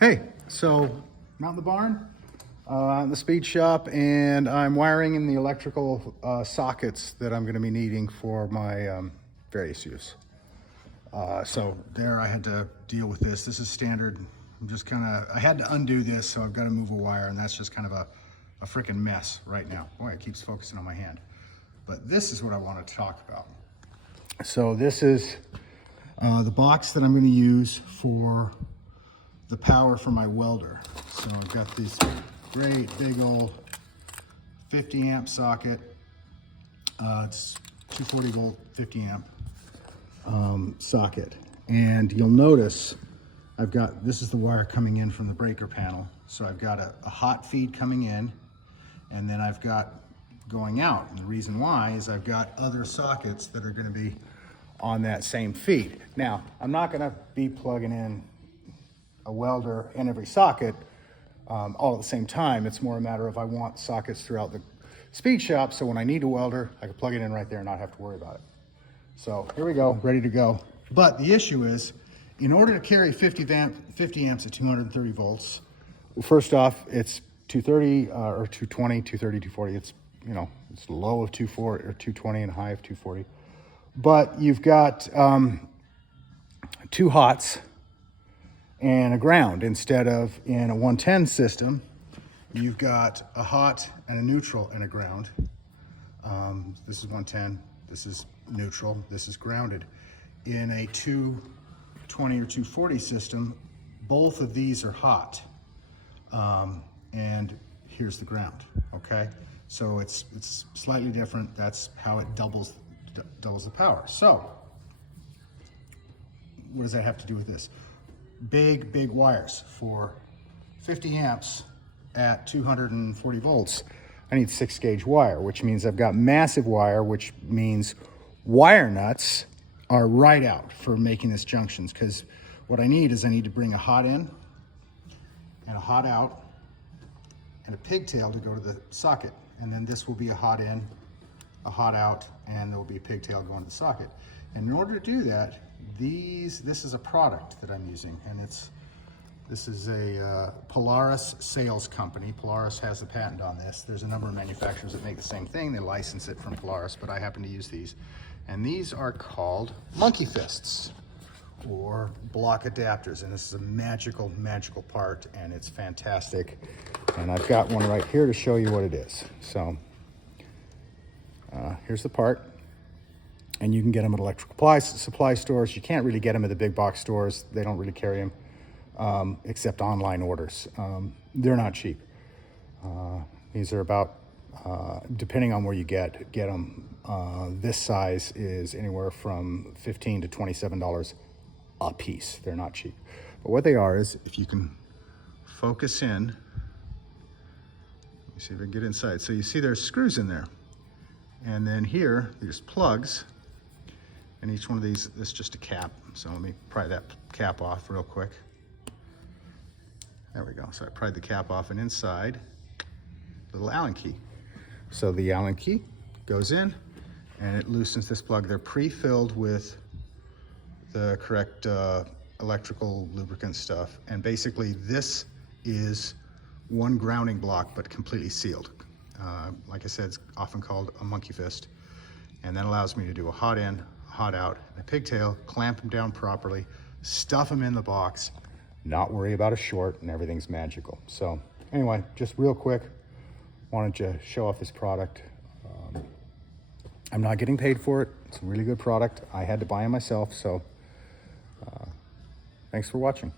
Hey, so I'm out in the barn, in the speed shop, and I'm wiring in the electrical sockets that I'm going to be needing for my various use. So there I had to deal with this. This is standard. I'm just I had to undo this, so I've got to move a wire, and that's just kind of a freaking mess right now. Boy, it keeps focusing on my hand. But this is what I want to talk about. So this is the box that I'm going to use for the power for my welder. So I've got this great big old 50 amp socket. It's 240 volt 50 amp socket, and you'll notice I've got, this is the wire coming in from the breaker panel. So I've got a hot feed coming in, and then I've got going out. And the reason why is I've got other sockets that are going to be on that same feed. Now, I'm not going to be plugging in a welder in every socket all at the same time. It's more a matter of I want sockets throughout the speed shop, so when I need a welder, I can plug it in right there and not have to worry about it. So here we go, ready to go. But the issue is, in order to carry 50 amps at 230 volts, first off, it's 230 or 220, 230, 240. It's, you know, it's low of 240 or 220 and high of 240. But you've got two hots and a ground. Instead of in a 110 system, you've got a hot and a neutral and a ground. This is 110, this is neutral, this is grounded. In a 220 or 240 system, both of these are hot. And here's the ground, okay? So it's slightly different. That's how it doubles the power. So what does that have to do with this? Big wires for 50 amps at 240 volts. I need 6-gauge wire, which means I've got massive wire, which means wire nuts are right out for making this junctions, because what I need is I need to bring a hot in and a hot out and a pigtail to go to the socket. And then this will be a hot in, a hot out, and there will be a pigtail going to the socket. And in order to do that, this is a product that I'm using, and this is a Polaris sales company. Polaris has the patent on this. There's a number of manufacturers that make the same thing. They license it from Polaris, but I happen to use these. And these are called monkey fists, or block adapters. And this is a magical part, and it's fantastic. And I've got one right here to show you what it is. So here's the part. And you can get them at electrical supply stores. You can't really get them at the big box stores. They don't really carry them, except online orders. They're not cheap. These are about, depending on where you get them, this size is anywhere from $15 to $27 a piece. They're not cheap. But what they are is, if you can focus in, let me see if I can get inside. So you see there's screws in there. And then here, there's plugs. And each one of these is just a cap. So let me pry that cap off real quick. There we go. So I pried the cap off, and inside, little Allen key. So the Allen key goes in and it loosens this plug. They're pre-filled with the correct electrical lubricant stuff. And basically this is one grounding block, but completely sealed. Like I said, it's often called a monkey fist. And that allows me to do a hot in, hot out, and a pigtail, clamp them down properly, stuff them in the box, not worry about a short, and everything's magical. So anyway, just real quick, wanted to show off this product. I'm not getting paid for it. It's a really good product. I had to buy it myself, so thanks for watching.